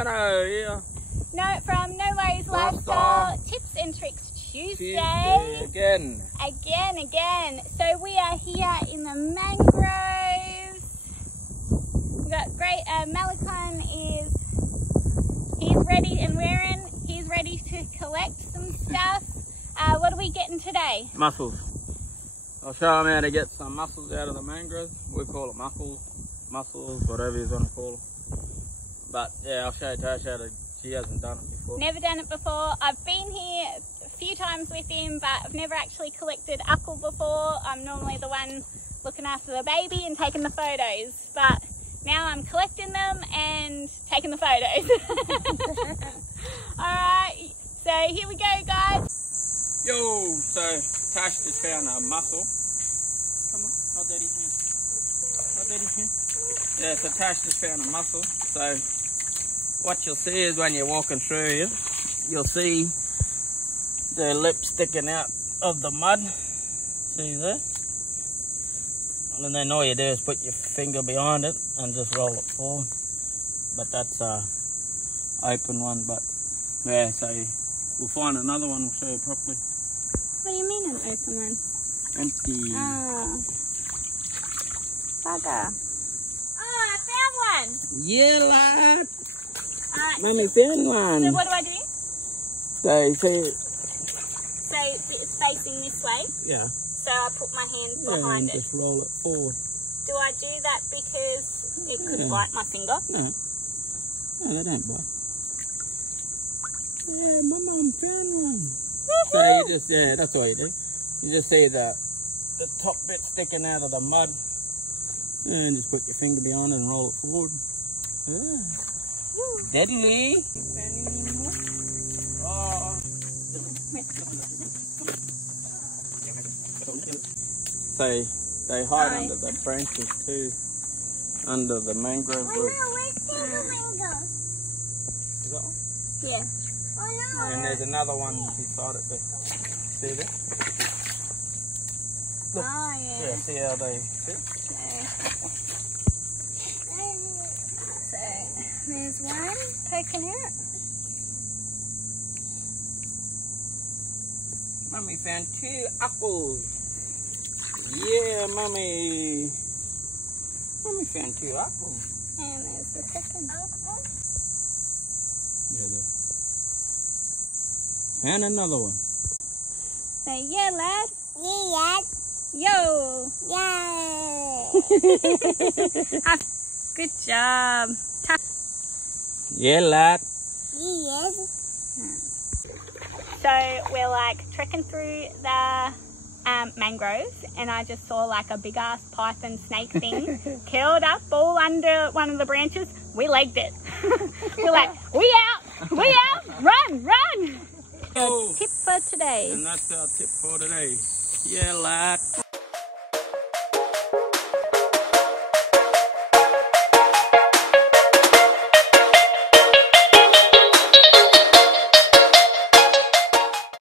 Veno here. No, from No Worries Lifestyle Tips and Tricks Tuesday. Again. So we are here in the mangroves. We've got great, Malakon he's ready and wearing. He's ready to collect some stuff. What are we getting today? Mussels. I'll show him how to get some mussels out of the mangroves. We call it mussels, whatever you want to call them. But yeah, I'll show Tash how to. She hasn't done it before. Never done it before. I've been here a few times with him, but I've never actually collected Ukles before. I'm normally the one looking after the baby and taking the photos. But now I'm collecting them and taking the photos. Alright, so here we go, guys. Yo, so Tash just found a mussel. Come on, hold daddy's hand. Hold daddy's hand. Yeah, so Tash just found a mussel. So what you'll see is when you're walking through here, you'll see the lip sticking out of the mud. See there? And then all you do is put your finger behind it and just roll it forward. But that's a open one. But yeah, so we'll find another one. We'll show you properly. What do you mean an open one? Empty. Oh, bugger. Oh, I found one. Yeah, lad. Mummy found one. So what do I do? So see. So it's facing this way. Yeah. So I put my hand behind it. Just roll it forward. Do I do that because it could bite my finger? No. No, they don't bite. Yeah, my mum found one. So you just, yeah, that's all you do. You just see the top bit sticking out of the mud. And just put your finger behind it and roll it forward. Yeah. Deadly. Oh. So they hide under the branches too, under the mangrove root. Where's the other mango? Is that one? Yeah. Oh no. And there's another one beside it there. See there? Look. Oh yeah. Yeah, see how they fit? So there's one poking out. Mummy found 2 apples. Yeah, Mummy. Mummy found 2 apples. And there's the second. Yeah, there. And another one. So yeah, lad. Yeah, lad. Yo. Yeah. Good job. Yeah, lad. Yes. So we're like trekking through the mangroves, and I just saw like a big ass python snake thing curled up all under one of the branches. We legged it. We're like, we out, run. Oh. Tip for today. And that's our tip for today. Yeah, lad.